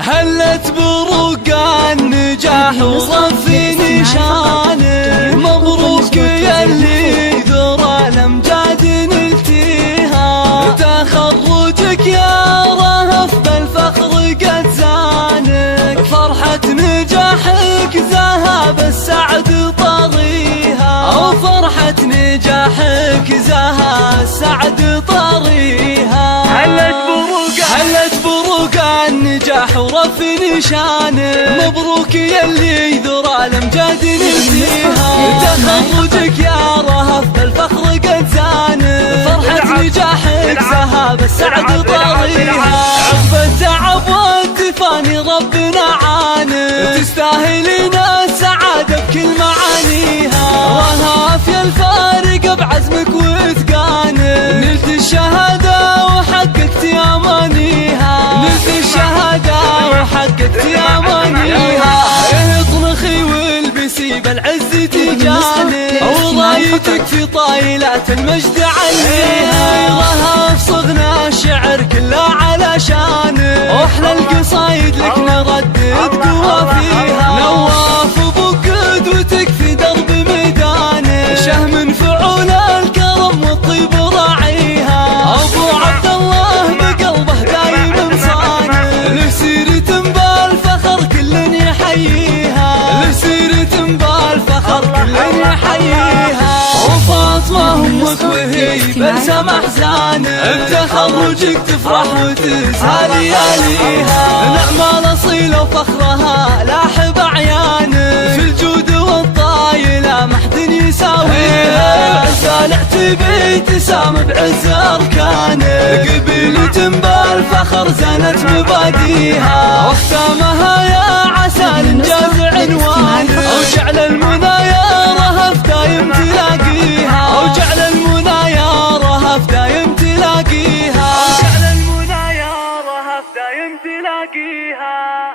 هلت بروق النجاح ورفي نشانه، مبروك ياللي ذرى الامجاد نلتيها، تخرجك يا رهف بالفخر قد زانك، فرحة نجاحك ذهب السعد طريها، وفرحة نجاحك زها السعد طريها. هلت بروق النجاح ورفي نشانه، مبروك ياللي ذرى الامجاد نلتيها، تخرجك يا رهف بالفخر قد زانه، فرحة نجاحك ذهب السعد طريها، عقب التعب والتفاني ربنا عانه، تستاهلين السعادة بكل معانيها، رهف يا الفارق بعزمك واتقانه، نلت الشهادة وحققت امانيها، نلت الشهادة وحققت امانيها، اطلخي والبسي بالعز تجاني، ورايتك في طايلات المجد عليها، رهف صغنا الشعر كله علشانه، واحلى القصايد لك نردد قوة فيها، نواف ابو قدوتك في درب ميدانه، شهم فعول الكرم والطيب راعيها، ابو عبد الله بقلبه دايم صانه، له سيرة بالفخر كل يحييها، له سيرة بالفخر كل يحييها، وفاطمة امك وهي بلسم احزانه، بتخرجك تفرح وتزهى لياليها، نعم الاصيله وفخرها لاح بعيانه، في الجود والطايله ما حد يساويها، عسى العتبي تسام بعز اركانه، قبيلة بالفخر زنت مباديها، واختامها يا عسى الانجاز عنوانه، وجعل المنى يا رهف دايم تلاقيها، وجعل المنى يا رهف دايم تلاقيها، وجعل المنى يا رهف دايم تلاقيها.